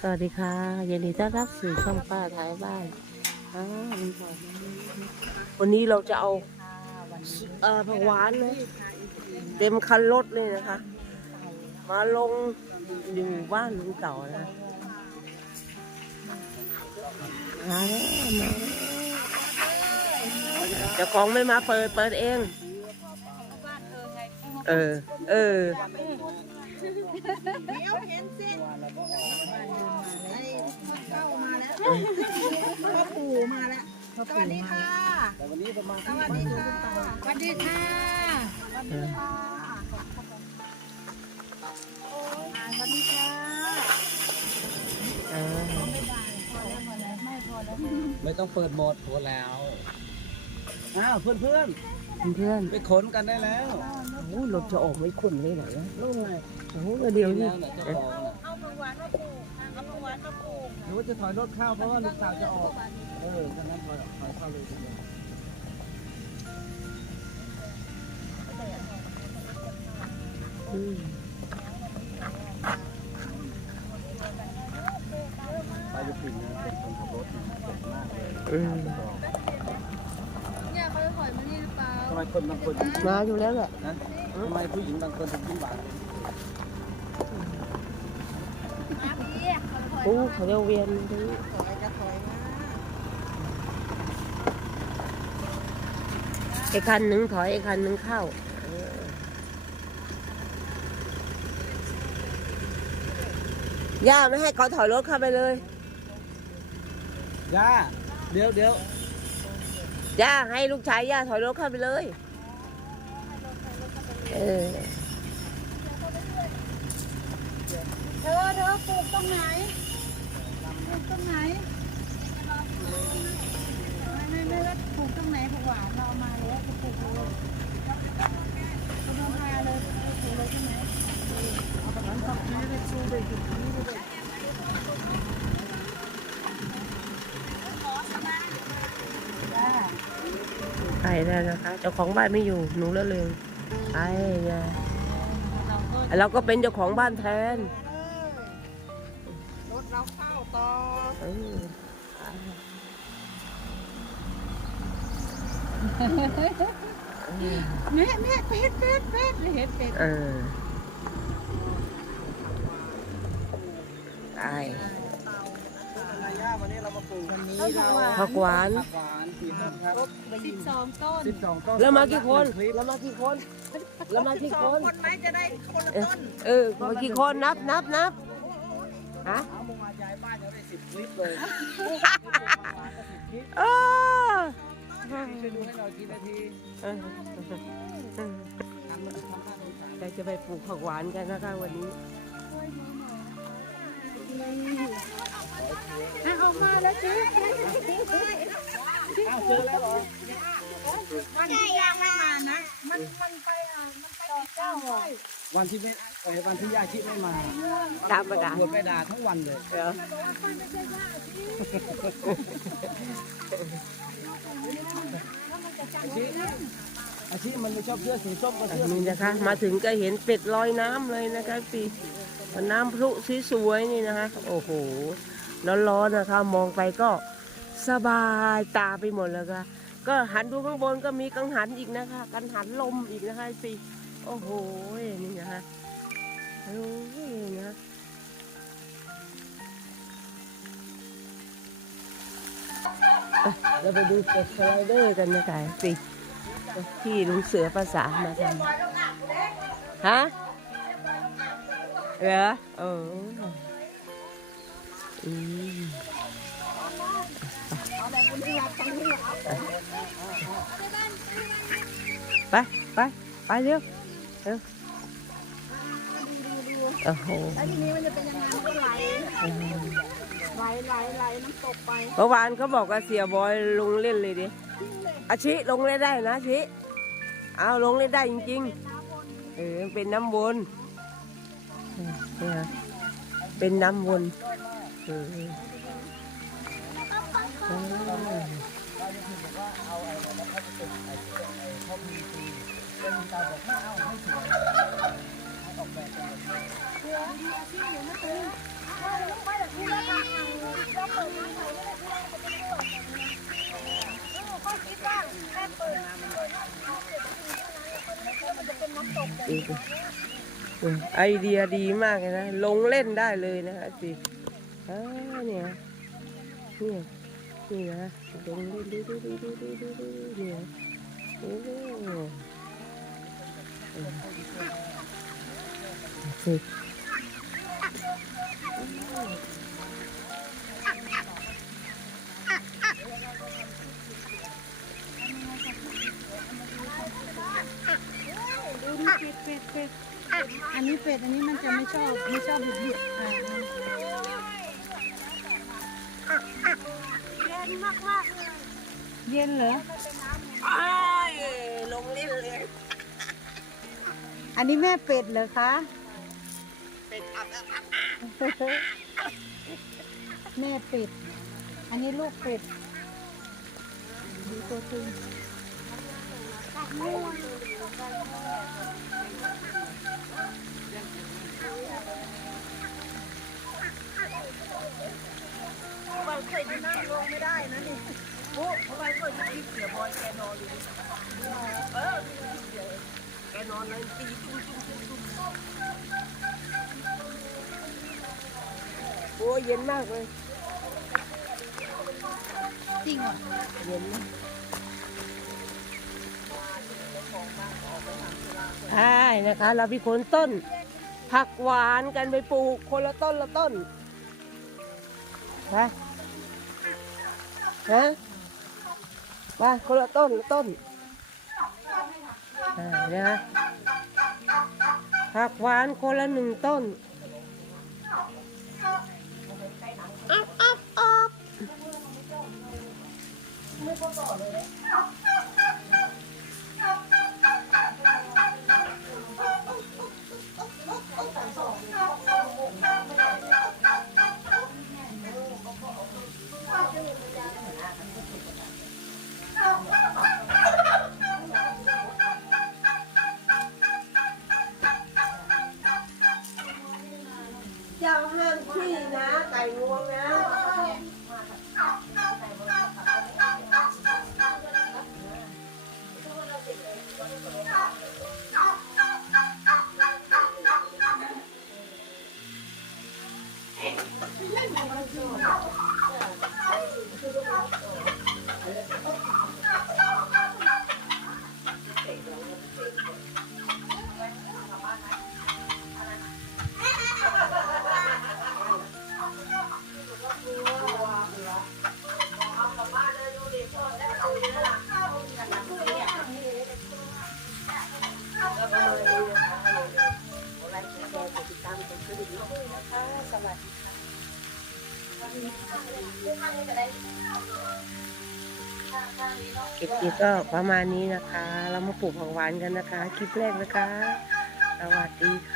สวัสดีค่ะยินดีต้อนรับสู่ช่องป้าท้ายบ้านอ่าวันก่อนวันนี้เราจะเอาเอ่อผักหวานนะเต็มคันรถเลยนะคะ มาลงอยู่บ้านลุงเต่านะมาแล้วมาแล้วเจ้าของไม่มาเปิดเปิดเอง เออ เออ เดี๋ยวเห็นสิ พ่อปู่มาแล้วสวัสดีค่ะสวัสดีค่ะสวัสดีค่ะสวัสดีค่ะสวัสดีค่ะสวัสดีค่ะอ่าไม่ต้องเปิดโหมดโทรแล้ว อ้าวเพื่อนเพื่อนเพื่อนไปขนกันได้แล้วโอ้รถจะออกไม่คุ้นเลยเหรอวะนู่นไงโอ้เดี๋ยวนี้แล้วเดียเจ้าของ หรือว่าจะถอยรถเข้าเพราะว่าลูกสาวจะออก เออฉะนั้นถอยถอยเข้าเลยดีกว่าอืมไปยุพินนะเป็นคนขับรถนะเก่งมากเลยอืมเนี่ยเขาจะถอยมานี่หรือเปล่าทำไมคนบางคนถึงมาอยู่แล้วแหละนะทำไมผู้หญิงบางคนถึงยิ้มหวานมา เขาจะถอยโอ้เขาจะเวียนตรงนี้ถอยจะถอยมาไอ้คันหนึ่งถอยไอ้คันหนึ่งเข้าเออย่าไม่ให้เขาถอยรถเข้าไปเลยย่าเดี๋ยวเดี๋ยวย่าให้ลูกชายย่าถอยรถเข้าไปเลย เออเธอเธอปลูกตรงไหนปลูก ตรงไหนไม่ไม่ไม่ว่าปลูกตรงไหนผักหวานเราเอามาเลยปลูกเลยเอามาพาเลยปลูกเลยใช่ไหมเอาแบบนั้นตัดนี้เลยชูเลยจุดนี้เลยจ้ไปแล้วนะคะเจ้าของบ้านไม่อยู่หนูแล้วเลยไปไงเราเราก็เป็นเจ้าของบ้านแทนรถเราเข้าต่อ เออแม่แม่เป็ดเป็ดเป็ดเห็ดเป็ดเออไปอะไรย่าวันนี้เรามาปลูกวันนี้เราผักหวานผักหวานสิบสองต้นสิบสองต้นแล้วมากี่คนแล้วมากี่คนแล้วมากี่คนคนไหมจะได้คนละเออต้นเออมากี่คนนับนับนับ ฮะเอาเมื่อวานย้ายบ้านยังได้สิบคลิปเลยสิบคลิปเออช่วยดูให้หน่อยกี่นาทีเออทำมันทำบ้านสงสารเราจะไปปลูกผักหวานกันนะคะวันนี้ออกมาแล้วจ้าอ้าวเจอแล้วเหรอวันที่ย่าไม่มานะ มันมันไปอะ มันไปเก้าอะวันที่ไม่เอ่อวันที่ย่าชิไม่มาตามประดาหัวไปด่าทั้งวันเลยเดี๋ยวอาชิอาชิมันไม่ชอบเสื้อสีส้มก็อันเสื้อนี้นะคะ มาถึงก็เห็นเป็ดลอยน้ำเลยนะคะปีน้ำพลุสีสวยๆนี่นะคะ โอ้โหร้อนๆนะคะ มองไปก็สบายตาไปหมดแล้วค่ะก็หันดูข้างบนก็มีกังหันอีกนะคะ กังหันลมอีกนะคะปี โอ้โห นี่นะคะโอ้ยนะเราไปดูเป็ดสไลเดอร์กันนะคะปีที่ลุงเสือภาษามาทำฮะเหรอเอออืมไปไปไปเร็ว เร็วโอ้โหแล้วทีนี้มันจะเป็นยังไงมันก็ไหลไหลไหลไหลน้ำตกไปเมื่อวานเขาบอกว่าเสียบอยลงเล่นเลยดิอาชิลงเล่นได้นะอาชิเอาลงเล่นได้จริงๆเออเป็นน้ำวนเออเนี่ยเป็นน้ำวนเออ ตาบอกไม่เอาไม่สวยให้ออกแบบเป็นแบบนี้ดูสิโอ้ยไอเดียดีมากเลยนะ ลงเล่นได้เลยนะคะสิอ่าเนี่ยเนี่ยนี่นะลงเล่นดูดูดูดูดูดูดูเนี่ยโอ้ สิดูดูเป็ดเป็ดเป็ดอันนี้เป็ด อันนี้มันจะไม่ชอบไม่ชอบบิดบิดอ่าเย็นมากมากเลย เย็นเหรอ อันนี้แม่เป็ดเหรอคะ เป็นอับอับอับแม่เป็ด อันนี้ลูกเป็ด ดูตัวตึงมันเคยจะนั่งลงไม่ได้นะนี่โอ้เพราะว่าเคยจะคิดเสียบอลแกนอนอยู่เออแกนอนเลยตีตุ้มตุ้มตุ้มตุ้มโอ้เย็นมากเลยจริงเหรอเย็นนะใช่นะคะ เราพี่คนต้น ผักหวานกันไปปลูกคนละต้นละต้นฮะฮะมาคนละต้นละต้น นะคะผักหวานคนละหนึ่งต้นอับอับอับ นะ ไก่งวงนะคลิปนี้ก็ประมาณนี้นะคะ เรามาปลูกผักหวานกันนะคะ คลิปแรกนะคะ สวัสดีค่ะ